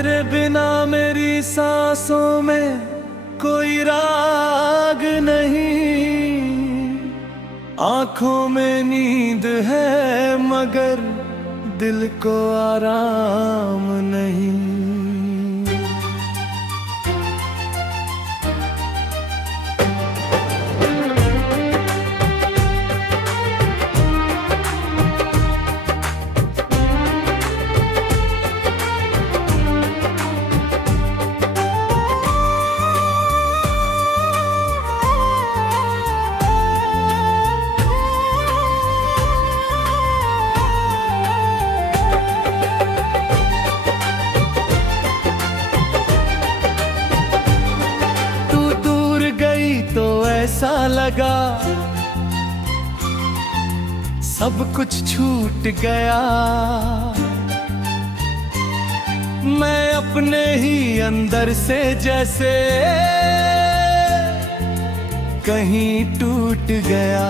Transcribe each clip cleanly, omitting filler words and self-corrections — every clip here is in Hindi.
तेरे बिना मेरी सांसों में कोई राग नहीं, आंखों में नींद है मगर दिल को आराम नहीं। तो ऐसा लगा सब कुछ छूट गया, मैं अपने ही अंदर से जैसे कहीं टूट गया।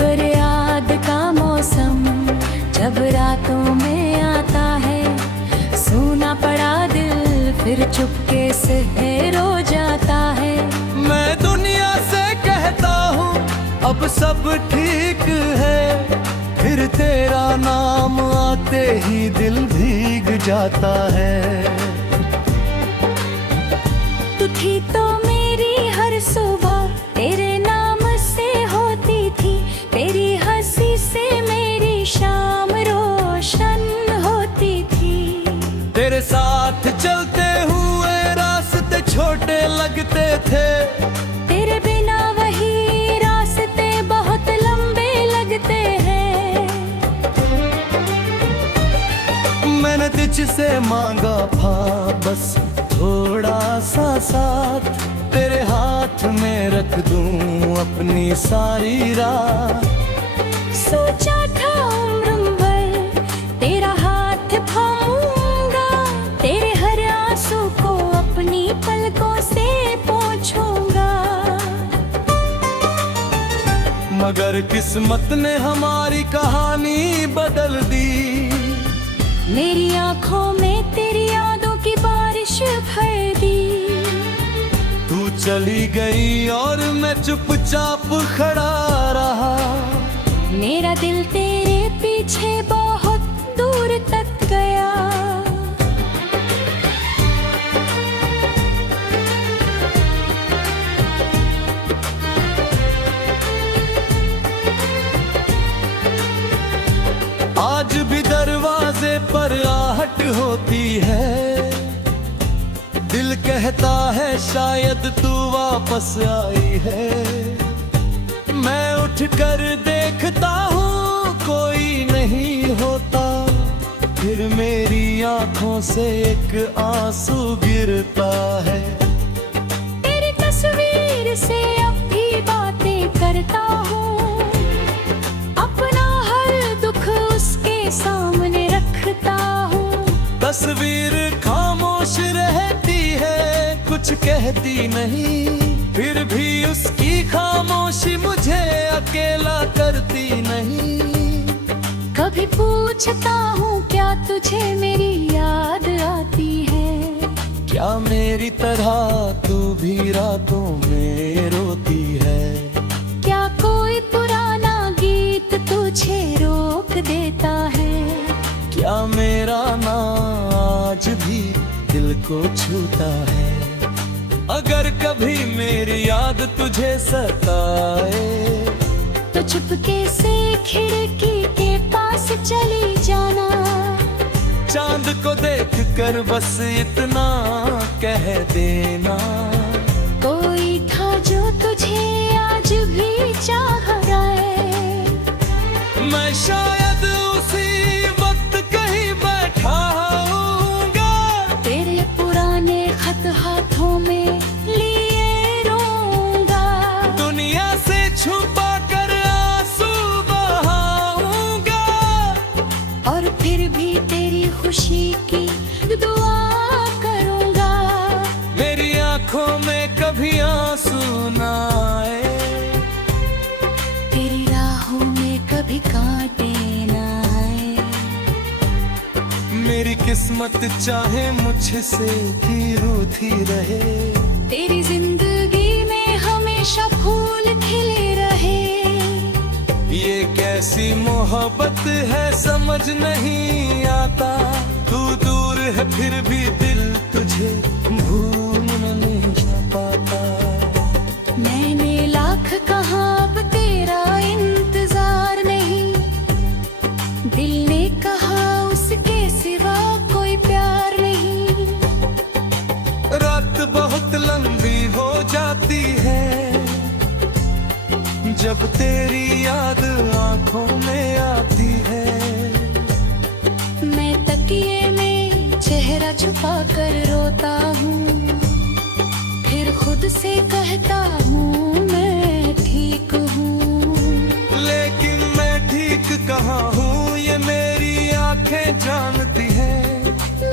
फरियाद का मौसम जब रातों में आता है, सूना पड़ा दिल फिर चुपके से रो जाता है। मैं दुनिया से कहता हूँ अब सब ठीक है, फिर तेरा नाम आते ही दिल भीग जाता है। तू थी तो मेरी हर सुबह तेरे नाम से होती थी, तेरी हंसी से मेरी शाम रोशन होती थी। तेरे साथ चलते हुए रास्ते छोटे लगते थे, तेरे बिना वही रास्ते बहुत लंबे लगते हैं। मैंने तुझसे मांगा था बस थोड़ा सा साथ, तेरे हाथ में रख दूं अपनी सारी रात। सोचा था उम्र भर तेरा हाथ थामूंगा, तेरे हर आंसू को अपनी पलकों से पोंछूंगा। मगर किस्मत ने हमारी कहानी बदल दी, मेरी आंखों में तेरी यादों की बारिश भर दी। तू चली गई और मैं चुपचाप खड़ा रहा, मेरा दिल तेरे पीछे बहुत दूर तक गया। आज भी दरवाजे पर आहट होती है, दिल कहता है शायद तू वापस आई है। मैं उठकर देखता हूँ कोई नहीं होता, फिर मेरी आंखों से एक आंसू गिरता है। तेरी तस्वीर से अब भी बातें करता हूँ, अपना हर दुख उसके सामने रखता हूँ। तस्वीर खामोश रहती है कुछ कहती नहीं, फिर भी उसकी खामोशी मुझे अकेला करती नहीं। कभी पूछता हूँ क्या तुझे मेरी याद आती है, क्या मेरी तरह तू भी रातों में रोती है। क्या कोई पुराना गीत तुझे रोक देता है, क्या मेरा नाम आज भी दिल को छूता है। अगर कभी मेरी याद तुझे सताए, तो चुपके से खिड़की के पास चली जाना। चांद को देखकर बस इतना कह देना, कोई था जो तुझे आज भी चाह रहा है। मैं शायद उसी वक्त कहीं बैठा होऊंगा, तेरे पुराने खत हाथों में लिए रोऊंगा। दुनिया से छुपा कर आंसू बहाऊंगा, और फिर भी तेरी खुशी की दुआ करूंगा। मेरी आंखों में कभी आंसू ना आए, तेरी राहों में कभी कांटे किस्मत चाहे मुझसे ही रूठी रहे, तेरी जिंदगी में हमेशा फूल खिले रहे। ये कैसी मोहब्बत है समझ नहीं आता, तू दूर है फिर भी दिल तुझे भूल नहीं पाता। मैंने लाख कहा अब तेरा इंतजार नहीं, दिल ने कहा उसके सिवा कोई प्यार नहीं। रात बहुत लंबी हो जाती है जब तेरी याद आंखों में आती है। मैं तकिए में चेहरा छुपा कर रोता हूँ, फिर खुद से कहता हूँ मैं ठीक हूँ। लेकिन मैं ठीक कहाँ हूँ ये मेरी आंखें जानती है।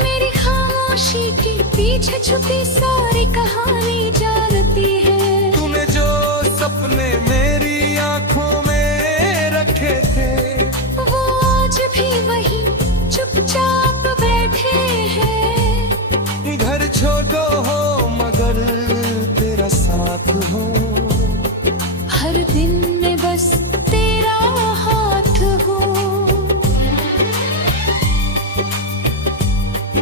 मेरी खामोशी के पीछे छुपी सारी कहानी जानती है। तूने जो सपने मेरी आंखों में रखे थे, वो आज भी वही चुपचाप बैठे हैं। घर छोड़ो हो मगर तेरा साथ हो, हर दिन में बस तेरा हाथ हो।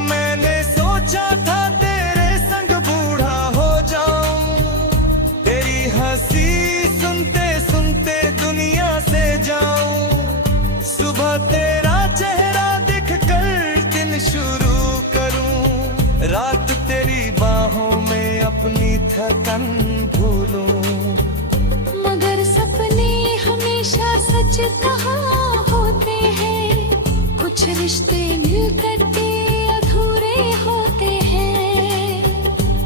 मैंने सोचा था तेरे संग बूढ़ा हो जाऊं, तेरी हंसी सुनते सुनते दुनिया से जाऊं। सुबह तेरा चेहरा दिख कर दिन शुरू करूं, रात तेरी बाहों में अपनी थकन भूलूं। मगर सपने हमेशा सच कहाँ होते हैं, कुछ रिश्ते मिलकर के अधूरे होते हैं।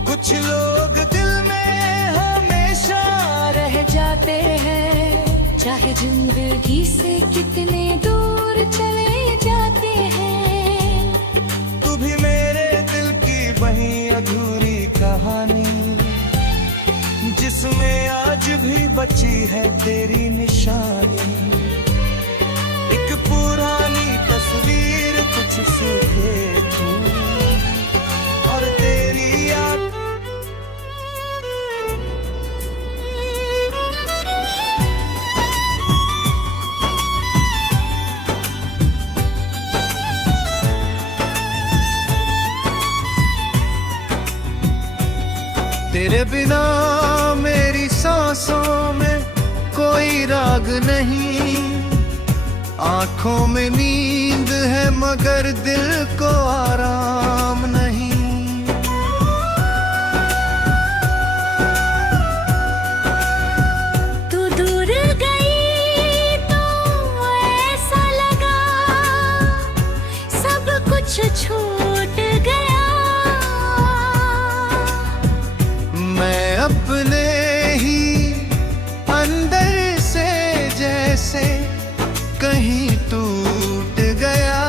कुछ लोग दिल में हमेशा रह जाते हैं, चाहे जिंदगी से कितने दूर चले जाते हैं। तू भी मेरे दिल की वही अधूरी कहानी, जिसमें आज भी बची है तेरी निशानी। एक पुरानी तस्वीर कुछ सूखे फूल और तेरी याद। तेरे बिना मेरी सांसों में कोई राग नहीं, आंखों में नींद है मगर दिल को आराम नहीं। तू दूर गई तो ऐसा लगा सब कुछ छूट गया। मैं अपने ही अंदर से जैसे कहीं टूट गया।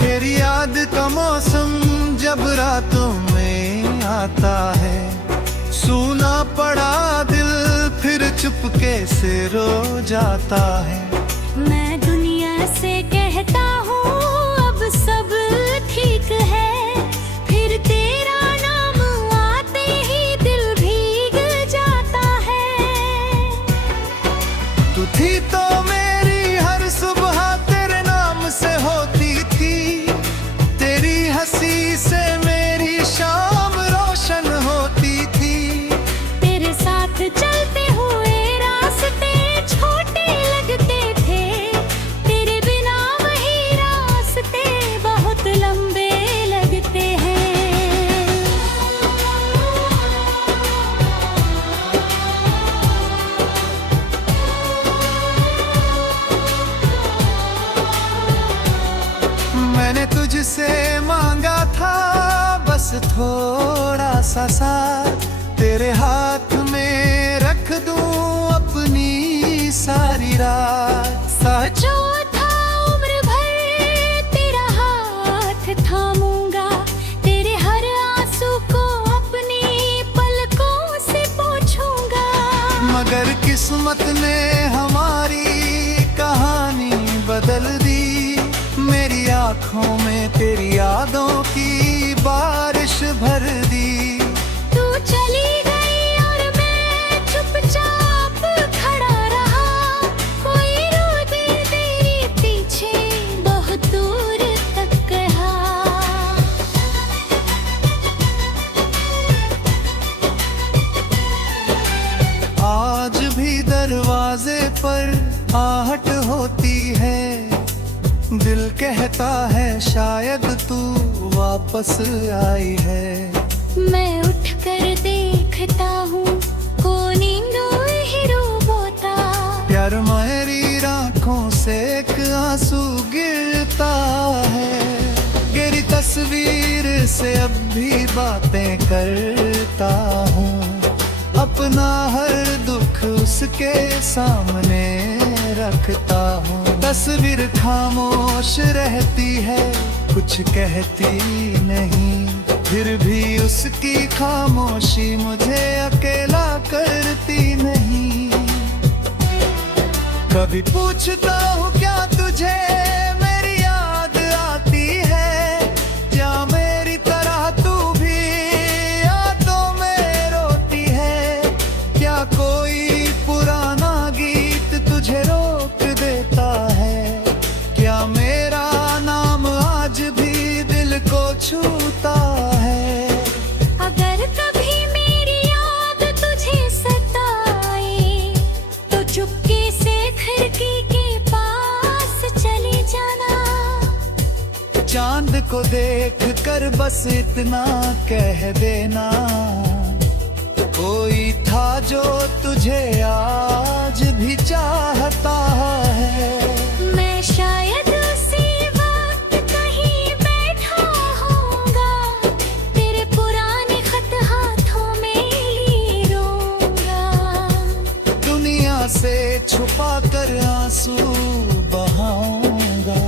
तेरी याद का मौसम जब रातों में आता है, सूना पड़ा दिल फिर चुपके से रो जाता है। मैं दुनिया से कहता हूँ अब सब ठीक है, फिर तेरा नाम आते ही दिल भीग जाता है। तू थी तो मेरी हर सुबह तेरे नाम से होती थी, तेरी हंसी से मेरी शाम रोशन होती थी। तेरे साथ चलते हुए रास्ते छोटे लगते थे, तेरे बिना वही रास्ते बहुत लंबे लगते हैं। मैंने तुझसे मांगा था बस थोड़ा सा साथ, तेरे हाथ में रख दूं अपनी सारी रात। जो था उम्र भर तेरा हाथ थामूंगा, तेरे हर मगर किस्मत ने हमारी कहानी बदल दी। मेरी आंखों में तेरी यादों की बारिश भर दी। तू चली गई और मैं चुपचाप खड़ा रहा। कोई रो दे तेरे पीछे बहुत दूर तक कहा। आज भी दरवाजे पर आहट होती है। दिल कहता है शायद तू वापस आई है। मैं उठकर देखता हूँ वो नींदों ही डूबोता। प्यार मेरी आँखों से एक आंसू गिरता है। गिरी तस्वीर से अब भी बातें करता हूँ। अपना हर दुख उसके सामने रखता हूँ। तस्वीर खामोश रहती है, कुछ कहती नहीं। फिर भी उसकी खामोशी मुझे अकेला करती नहीं। कभी पूछता हूँ क्या तुझे मेरी याद आती है, या मेरी तरह तू भी यादों में रोती है। क्या कोई पुराना गीत तुझे रोक देता है, क्या मेरा नाम आज भी दिल को छूता है। अगर कभी मेरी याद तुझे सताए तो चुपके से खिड़की के पास चले जाना। चांद को देख कर बस इतना कह देना, कोई था जो तुझे आज भी चाहता है। मैं शायद उसी वक्त कहीं बैठा होऊंगा, तेरे पुराने खत हाथों में लिए रोऊंगा। दुनिया से छुपा कर आंसू बहाऊंगा,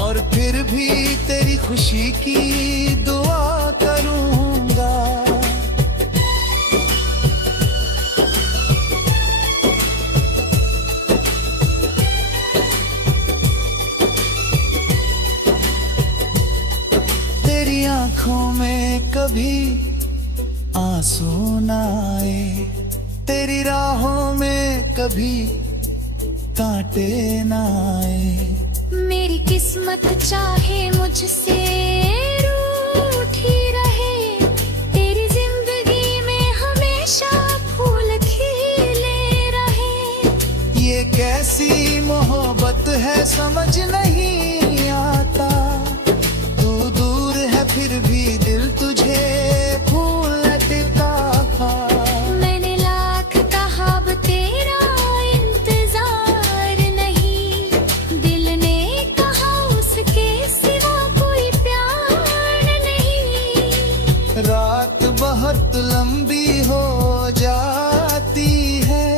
और फिर भी तेरी खुशी की दुआ करूंगा। तेरी आंखों में कभी आंसू ना आए, तेरी राहों में कभी कांटे ना आए। मेरी किस्मत चाहे मुझसे रूठी रहे, तेरी जिंदगी में हमेशा फूल खिले रहे। ये कैसी मोहब्बत है समझ नहीं आता। तू दूर है फिर भी दिल तुझे भूल देता। मैंने लाख कहा अब तेरा इंतजार नहीं, दिल ने कहा उसके सिवा कोई प्यार नहीं। रात बहुत लंबी हो जाती है,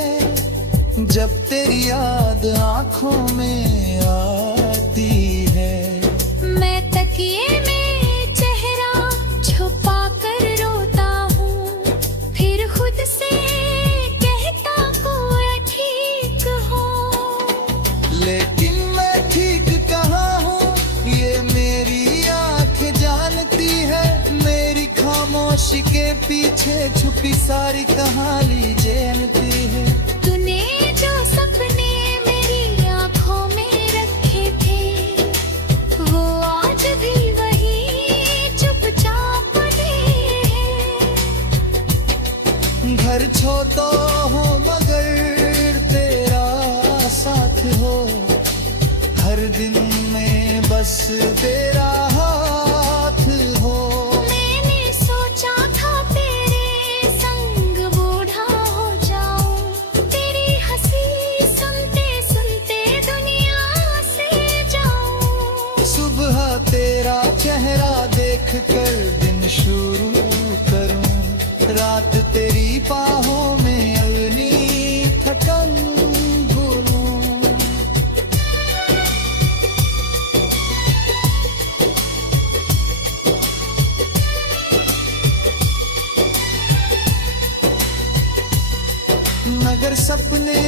जब तेरी याद आंखों में आती है। मैं तकिए में चेहरा छुपा कर रोता हूँ, फिर खुद से कहता हूँ ठीक हो। लेकिन मैं ठीक कहाँ हूँ ये मेरी आंखें जानती है। मेरी खामोशी के पीछे छुपी सारी कहानी जानती है। तूने जो सपने मेरी आंखों में रखे थे, वो आज भी वही चुपचाप हैं। घर छोड़ो हो मगर तेरा साथ हो, हर दिन में बस तेरा हाथ हो। मैंने सोचा था तेरे संग बूढ़ा हो जाऊं, तेरी हंसी सुनते सुनते दुनिया से जाऊं। सुबह तेरा चेहरा देख कर दिन शुरू करूं, रात तेरी बाहों में अपनी थकन भूलूं। मगर सपने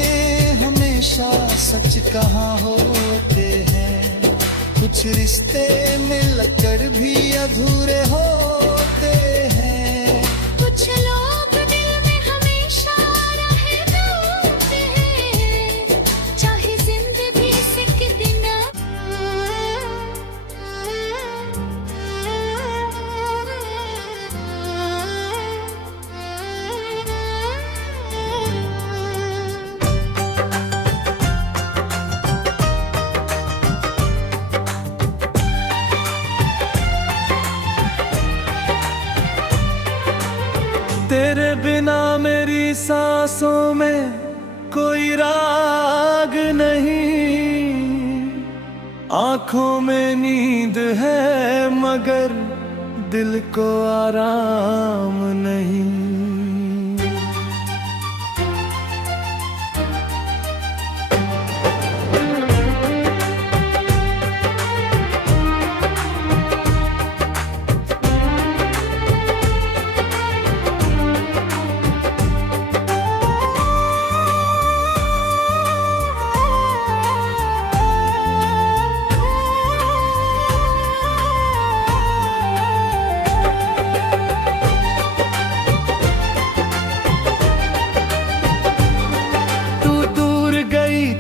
हमेशा सच कहाँ होते हैं। कुछ रिश्ते मिलकर भी अधूरे होते हैं। कुछ लोग दिल में हमेशा रह जाते हैं, चाहे जिंदगी से कितना। तेरे बिना मेरी सांसों में कोई राग नहीं। आंखों में नींद है मगर दिल को आराम नहीं।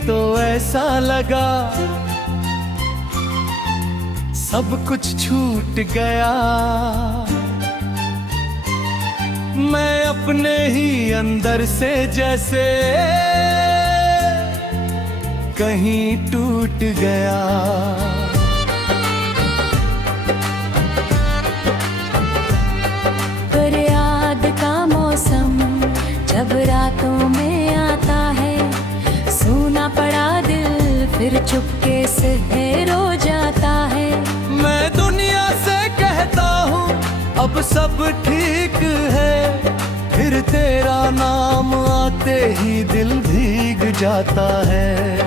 तो ऐसा लगा सब कुछ छूट गया। मैं अपने ही अंदर से जैसे कहीं टूट गया। पर याद का मौसम जब रातों में आता है, सूना पड़ा दिल फिर चुपके से रो जाता है। मैं दुनिया से कहता हूँ अब सब ठीक है, फिर तेरा नाम आते ही दिल भीग जाता है।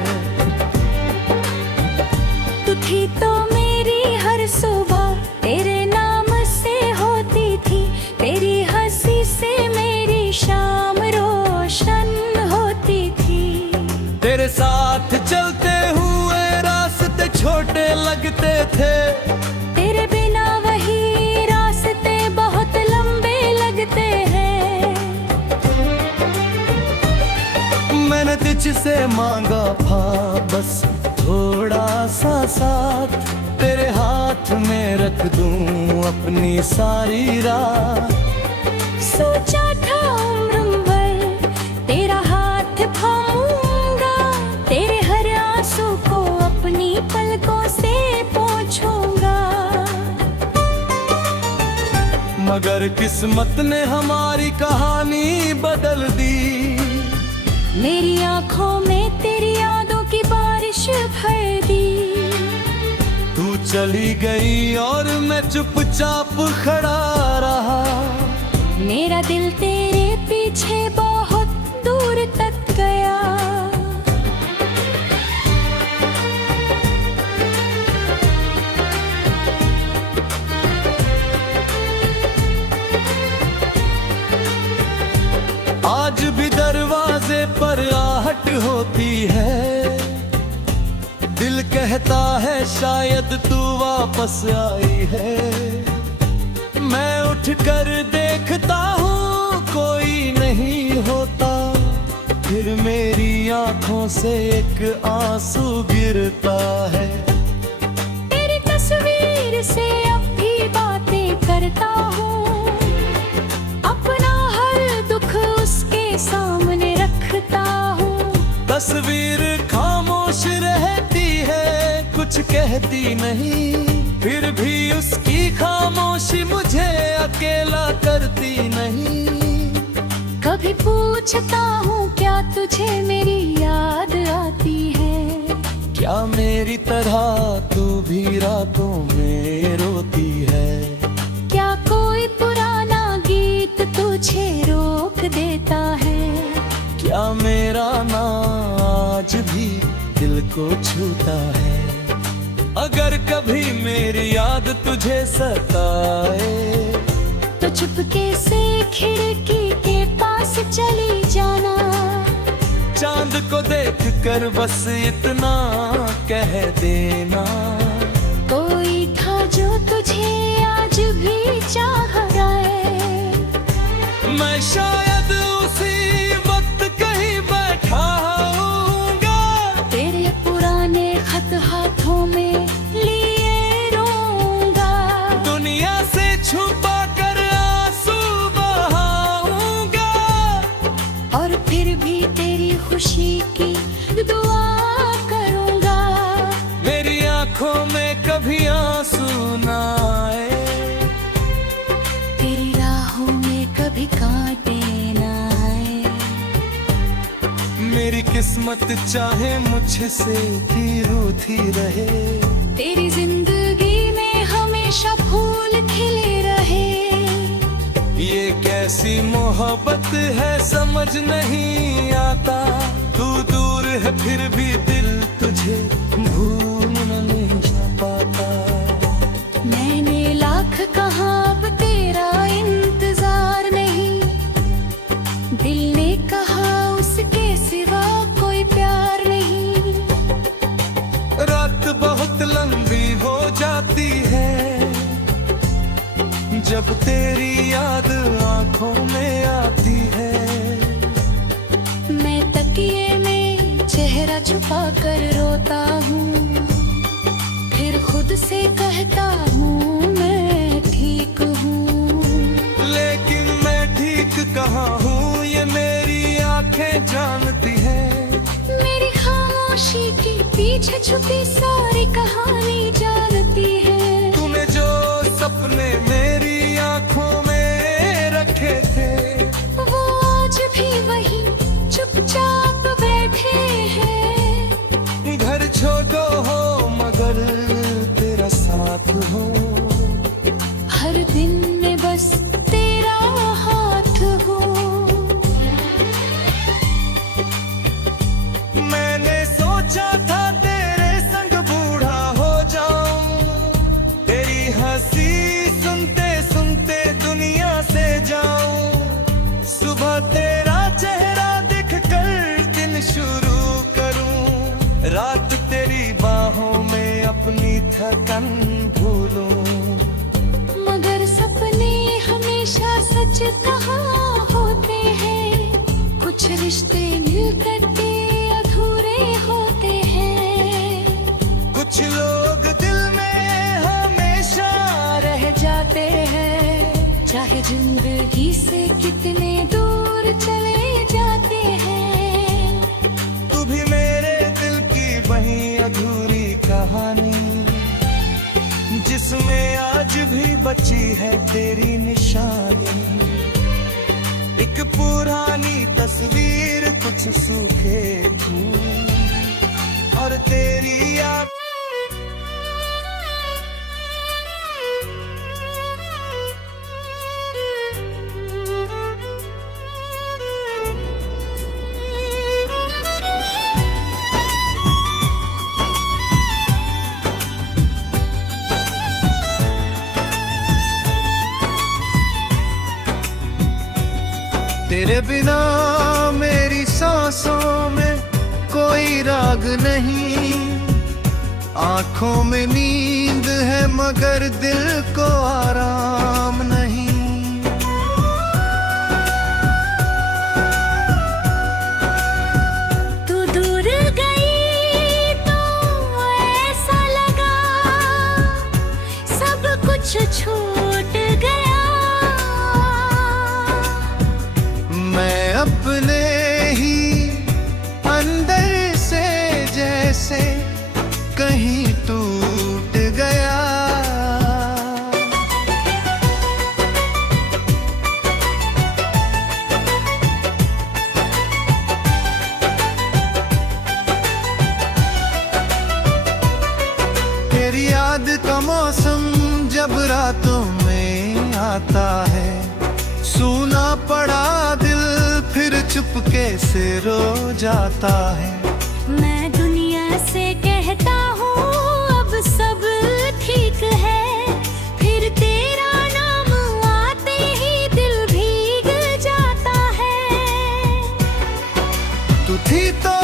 तू थी तो मेरी हर सुबह तेरे नाम से होती थी, तेरी हंसी से मेरी शाम रोशन होती थी। तेरे साथ चलते हुए रास्ते छोटे लगते थे, तेरे बिना वही रास्ते बहुत लंबे लगते हैं। मैंने तुझसे मांगा था बस थोड़ा सा साथ, तेरे हाथ में रख दूं अपनी सारी रात। सोचा था उम्र भर तेरा हाथ थामूंगा, तेरे हर आंसू को अपनी पलकों से पोंछूंगा। मगर किस्मत ने हमारी कहानी बदल दी। मेरी आंखों में तेरी यादों की बारिश भर दी। तू चली गई और मैं चुपचाप खड़ा रहा। मेरा दिल तेरे पीछे बहुत दूर तक गया। आज भी दरवाजे पर आहट होती है, दिल कहता है शायद तू वापस आई है। मैं उठकर देखता हूँ कोई नहीं होता, फिर मेरी आंखों से एक आंसू गिरता है। तेरी तस्वीर से अब भी बातें करता हूँ, अपना हर दुख उसके सामने रखता हूँ। तस्वीर खामोश रहती है, कुछ कहती नहीं, फिर भी उसकी खामोशी मुझे अकेला करती नहीं। कभी पूछता हूँ क्या तुझे मेरी याद आती है, क्या मेरी तरह तू भी रातों में रोती है। क्या कोई पुराना गीत तुझे रोक देता है, क्या मेरा नाम आज भी दिल को छूता है। अगर कभी मेरी याद तुझे सताए, तो चुपके से खिड़की के पास चली जाना। चांद को देख कर बस इतना कह देना, कोई था जो तुझे आज भी चाह रहा है। मैं शायद उसी वक्त कहीं बैठा होऊंगा, तेरे पुराने खत हाथों में लिए रोऊंगा। दुनिया से छुपा कर आंसू बहाऊंगा, और फिर भी तेरी खुशी की दुआ करूंगा। मेरी आंखों में कभी आंसू ना आए, तेरी राहों में कभी कांटे ना आए। मेरी किस्मत चाहे मुझसे भी रूठी रहे, तेरी जिंदगी में हमेशा फूल खिले रहे। ये कैसी मोहब्बत है समझ नहीं आता, तू दूर है फिर भी दिल तुझे भूल नहीं पाता। मैंने लाख कहा अब तेरा इंतजार नहीं, दिल ने कहा उसके सिवा कोई प्यार नहीं। रात बहुत लंबी हो जाती है, जब तेरी याद आंखों में आती है। मैं तकिए में चेहरा छुपा कर रोता हूँ, फिर खुद से कहता हूँ मैं ठीक हूँ। लेकिन मैं ठीक कहाँ हूँ ये मेरी आंखें जानती है। मेरी खामोशी के पीछे छुपी सारी कहानी जानती है। तूने जो सपने मेरी आंखों में रखे थे, वो आज भी वही चुपचाप बैठे हैं। घर छोड़ो हो मगर तेरा साथ हो, हर दिन में बस तेरा हाथ हो। मैंने सोचा था तेरे संग बूढ़ा हो जाऊं, तेरी हंसी सुनते सुनते दुनिया से जाऊं। सुबह तेरा चेहरा दिख कर दिन शुरू करूं, रात तेरी बाहों में अपनी थकन भूलूं। मगर सपने हमेशा सच कहाँ होते हैं, कुछ रिश्ते मिलकर के अधूरे होते हैं। कुछ लोग दिल में हमेशा रह जाते हैं, चाहे जिंदगी से कितने दूर चले जाते हैं। तू भी मेरे दिल की वही अधूरी कहानी, जिसमें आज भी बची है तेरी निशानी। एक पुरानी तस्वीर कुछ सूखे फूल और तेरी याद। तेरे बिना मेरी सांसों में कोई राग नहीं, आंखों में नींद है मगर दिल को आराम नहीं। तू दूर गई तो ऐसा लगा सब कुछ छूट गया। मैं अपने ही अंदर से जैसे कहीं टूट गया। तेरी याद का मौसम जब रातों में आता है, सूना पड़ा दिल फिर चुपके से रो जाता है। मैं दुनिया से कहता हूँ अब सब ठीक है, फिर तेरा नाम आते ही दिल भीग जाता है। तू थी तो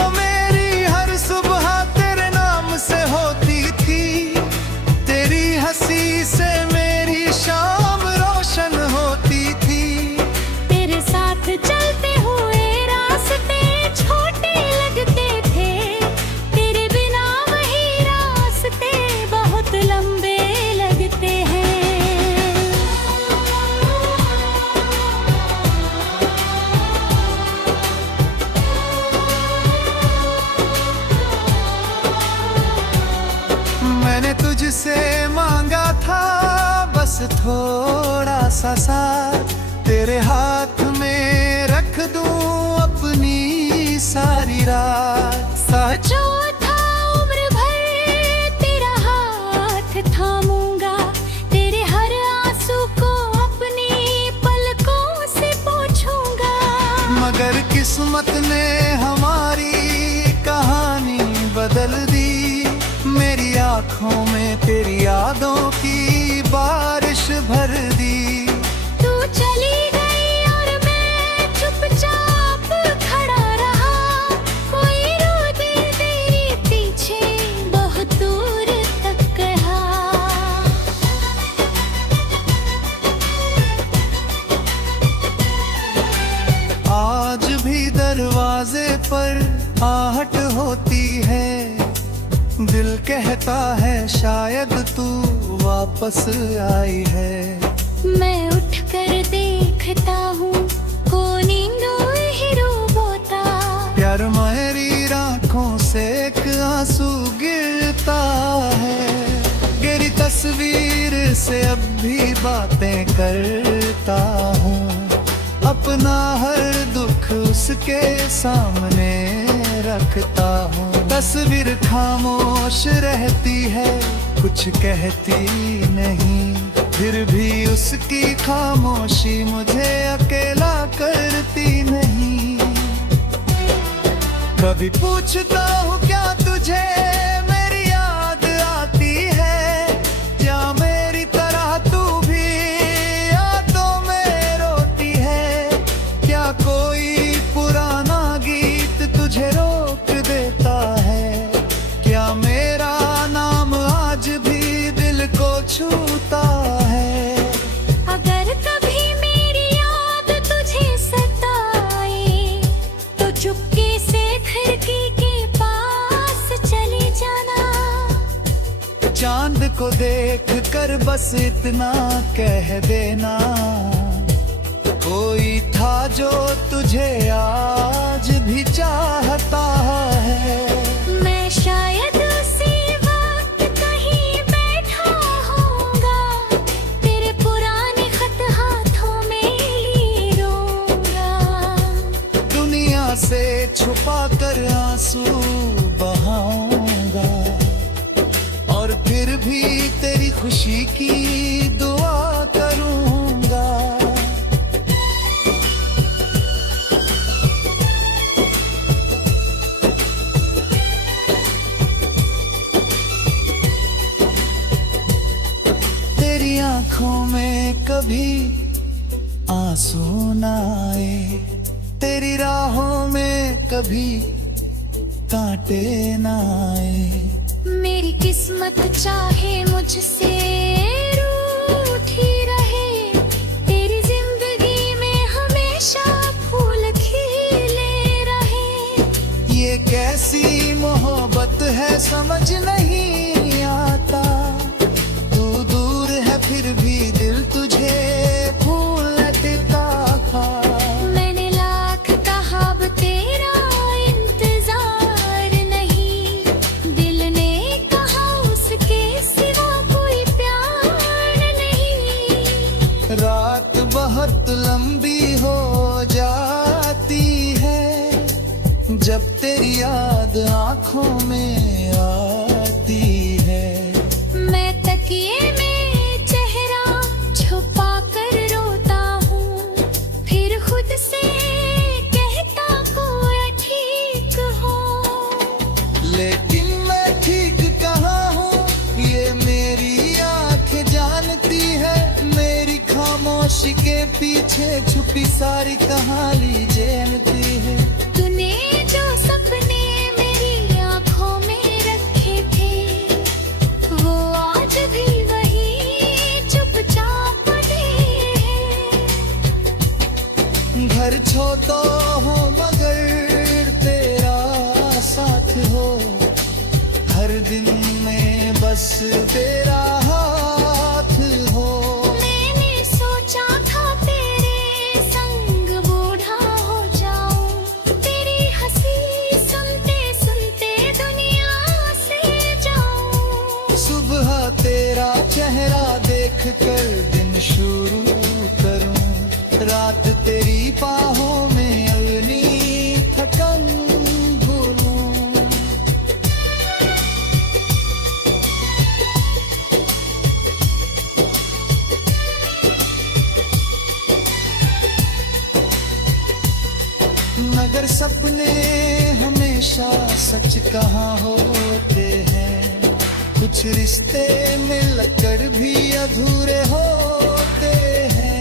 थोड़ा सा साथ, तेरे हाथ में रख दूं अपनी सारी रात। जो था उम्र भर तेरा हाथ थामूंगा, तेरे हर आंसू को अपनी पलकों से पोंछूंगा। मगर किस्मत ने हमारी कहानी बदल दी, मेरी आंखों में तेरी यादों की बारिश भर दी। तू चली गई और मैं चुपचाप खड़ा रहा, कोई रो दे तेरे पीछे बहुत दूर तक कहा। आज भी दरवाजे पर आहट होती है, दिल कहता है शायद तू वापस आई है। मैं उठकर देखता हूँ को नींदों ही डूबोता, प्यार मेरी आँखों से एक आंसू गिरता है। गिरी तस्वीर से अब भी बातें करता हूँ, अपना हर दुख उसके सामने रखता हूँ। तस्वीर खामोश रहती है, कुछ कहती नहीं, फिर भी उसकी खामोशी मुझे अकेला करती नहीं। कभी पूछता हूँ क्या तुझे मेरी याद आती है, क्या मेरी तरह तू भी यादों में रोती है। क्या कोई पुराना गीत तुझे रोक देता है, क्या मेरा नाम आज भी दिल को छूता है। अगर कभी मेरी याद तुझे सताए तो चुपके से खिड़की के पास चली जाना। चांद को देख कर बस इतना कह देना, कोई था जो तुझे आज भी चाहता है। मैं शायद उसी वक्त कहीं बैठा होऊंगा, तेरे पुराने खत हाथों में लिए रोऊंगा। दुनिया से छुपा कर आंसू बहाऊंगा, और फिर भी तेरी खुशी की दुआ करूंगा। तेरी आंखों में कभी आंसू न आए, तेरी राहों में कभी कांटे न आए। मेरी किस्मत चाहे मुझसे रूठी रहे, तेरी जिंदगी में हमेशा फूल खिले रहे। ये कैसी मोहब्बत है समझ नहीं आता, तू दूर है फिर भी दिल तुझे भूलता था। मैंने लाख कहा अब तेरा इंतजार नहीं, दिल ने कहा उसके सिवा कोई प्यार नहीं। रात बहुत लंबी हो जाती है, जब तेरी याद आंखों में आती है। मैं तकिए में चेहरा छुपा कर रोता हूँ, फिर खुद से कहता कोई ठीक हो। लेकिन मैं ठीक कहाँ हूँ ये मेरी आँखें जानती है, मेरी खामोशी के पीछे छुपी सारी कहानी जानती है। तूने जो सपने मेरी आंखों में रखे थे, वो आज भी वही चुपचाप दे हैं। घर छोड़ो हो मगर तेरा साथ हो, हर दिन में बस तेरा हाथ हो। मैंने सोचा था तेरे संग बूढ़ा हो जाऊं, तेरी हंसी सुनते सुनते दुनिया से जाऊं। सुबह तेरा चेहरा देख कर रात तेरी बाहों में अपनी थकन भूलूं। मगर सपने हमेशा सच कहाँ होते हैं, कुछ रिश्ते मिलकर भी अधूरे होते हैं।